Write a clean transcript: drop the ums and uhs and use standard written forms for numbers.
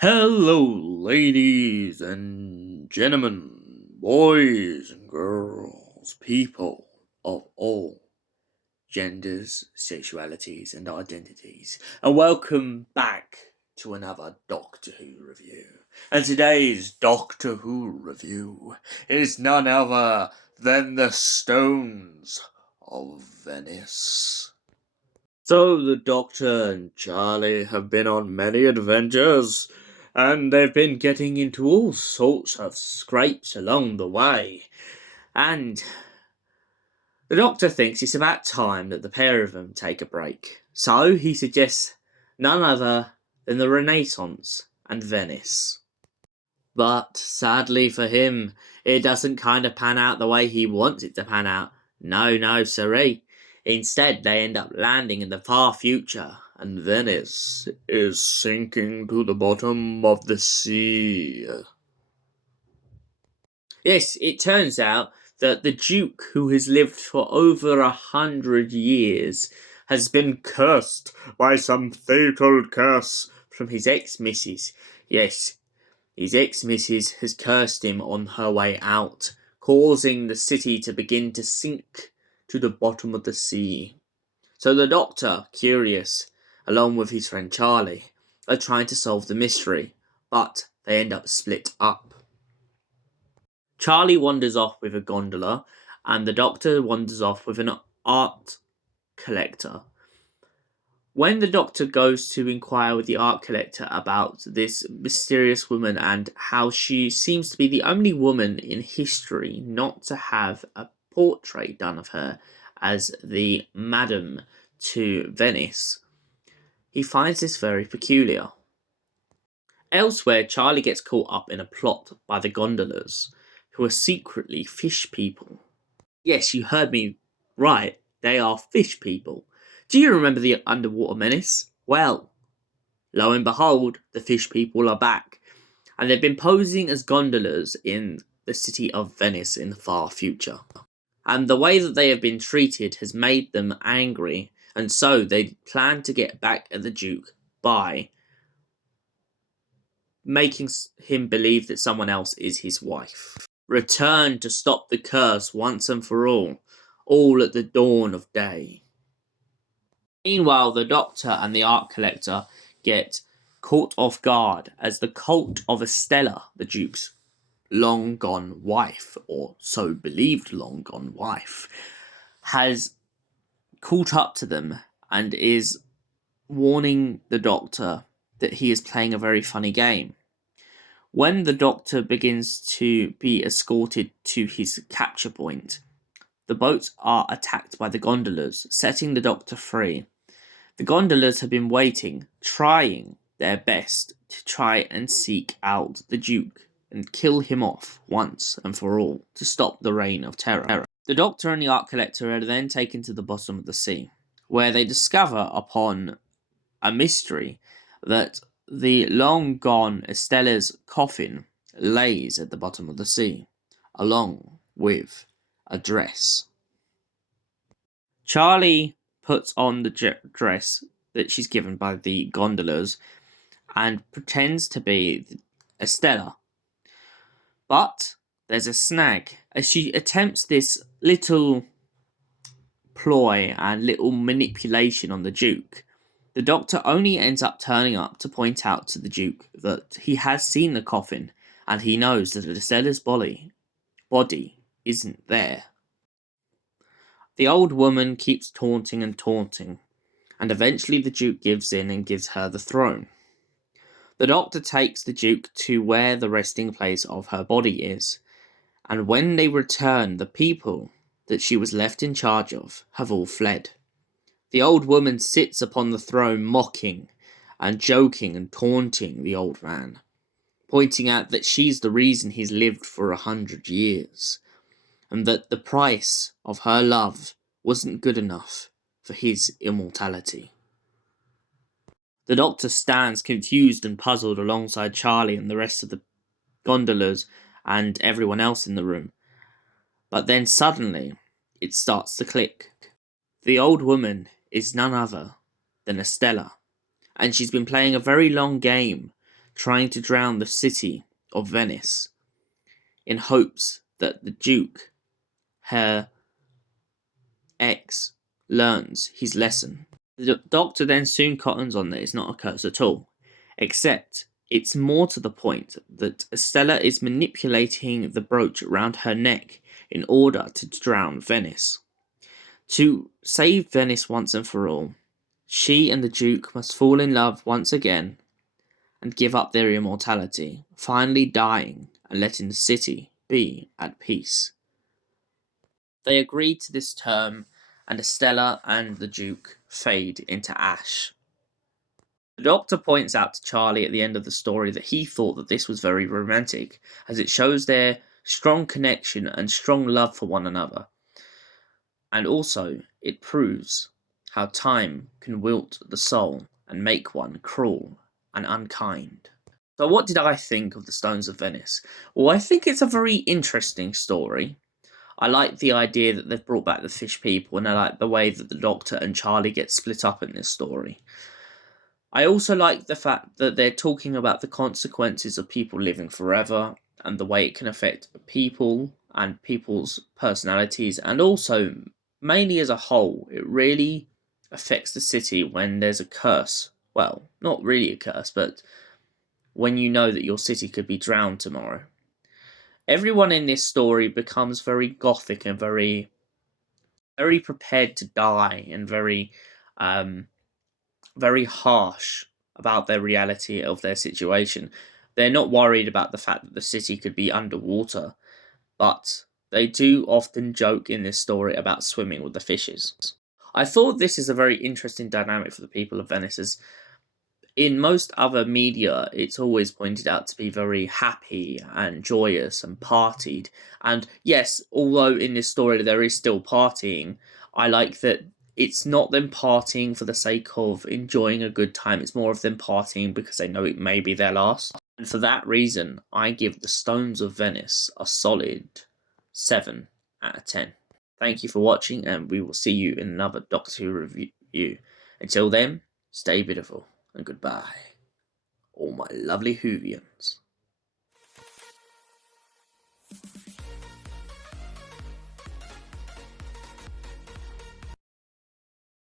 Hello, ladies and gentlemen, boys and girls, people of all genders, sexualities, and identities, and welcome back to another Doctor Who review. And today's Doctor Who review is none other than the Stones of Venice. So the Doctor and Charley have been on many adventures, and they've been getting into all sorts of scrapes along the way. And the Doctor thinks it's about time that the pair of them take a break. So he suggests none other than the Renaissance and Venice. But sadly for him, it doesn't kind of pan out the way he wants it to pan out. No, siree. Instead, they end up landing in the far future, and Venice is sinking to the bottom of the sea. Yes, it turns out that the Duke, who has lived for over 100 years, has been cursed by some fatal curse from his ex-missus. Yes, his ex-missus has cursed him on her way out, causing the city to begin to sink to the bottom of the sea. So the Doctor, curious, along with his friend Charley, are trying to solve the mystery, but they end up split up. Charley wanders off with a gondola, and the Doctor wanders off with an art collector. When the Doctor goes to inquire with the art collector about this mysterious woman and how she seems to be the only woman in history not to have a portrait done of her as the Madam to Venice, he finds this very peculiar. Elsewhere, Charley gets caught up in a plot by the gondolas, who are secretly fish people. Yes, you heard me right, they are fish people. Do you remember the underwater menace? Well, lo and behold, the fish people are back, and they've been posing as gondolas in the city of Venice in the far future. And the way that they have been treated has made them angry, and so they plan to get back at the Duke by making him believe that someone else is his wife. Return to stop the curse once and for all at the dawn of day. Meanwhile, the Doctor and the art collector get caught off guard as the cult of Estella, the Duke's long-gone wife, or so believed long-gone wife, has caught up to them and is warning the Doctor that he is playing a very funny game. When the Doctor begins to be escorted to his capture point, the boats are attacked by the gondolas, setting the Doctor free. The gondolas have been waiting, trying their best to try and seek out the Duke and kill him off once and for all to stop the reign of terror. The Doctor and the art collector are then taken to the bottom of the sea, where they discover upon a mystery that the long-gone Estella's coffin lays at the bottom of the sea, along with a dress. Charley puts on the dress that she's given by the gondolas and pretends to be Estella. But there's a snag as she attempts this little ploy and little manipulation on the Duke. The Doctor only ends up turning up to point out to the Duke that he has seen the coffin and he knows that Estella's body isn't there. The old woman keeps taunting, and eventually the Duke gives in and gives her the throne. The Doctor takes the Duke to where the resting place of her body is, and when they return, the people that she was left in charge of have all fled. The old woman sits upon the throne mocking and joking and taunting the old man, pointing out that she's the reason he's lived for 100 years, and that the price of her love wasn't good enough for his immortality. The Doctor stands confused and puzzled alongside Charley and the rest of the gondolas and everyone else in the room. But then suddenly, it starts to click. The old woman is none other than Estella, and she's been playing a very long game, trying to drown the city of Venice in hopes that the Duke, her ex, learns his lesson. The Doctor then soon cottons on that it's not a curse at all, except it's more to the point that Estella is manipulating the brooch around her neck in order to drown Venice. To save Venice once and for all, she and the Duke must fall in love once again and give up their immortality, finally dying and letting the city be at peace. They agree to this term, and Estella and the Duke fade into ash. The Doctor points out to Charlie at the end of the story that he thought that this was very romantic, as it shows their strong connection and strong love for one another. And also, it proves how time can wilt the soul and make one cruel and unkind. So what did I think of the Stones of Venice? Well, I think it's a very interesting story. I like the idea that they've brought back the fish people, and I like the way that the Doctor and Charlie get split up in this story. I also like the fact that they're talking about the consequences of people living forever and the way it can affect people and people's personalities, and also, mainly as a whole, it really affects the city when there's a curse. Well, not really a curse, but when you know that your city could be drowned tomorrow. Everyone in this story becomes very gothic and very prepared to die, and very harsh about their reality of their situation. They're not worried about the fact that the city could be underwater, but they do often joke in this story about swimming with the fishes. I thought this is a very interesting dynamic for the people of Venice, as in most other media, it's always pointed out to be very happy and joyous and partied. And yes, although in this story there is still partying, I like that it's not them partying for the sake of enjoying a good time. It's more of them partying because they know it may be their last. And for that reason, I give the Stones of Venice a solid 7 out of 10. Thank you for watching, and we will see you in another Doctor Who review. Until then, stay beautiful. And goodbye, all my lovely Whovians.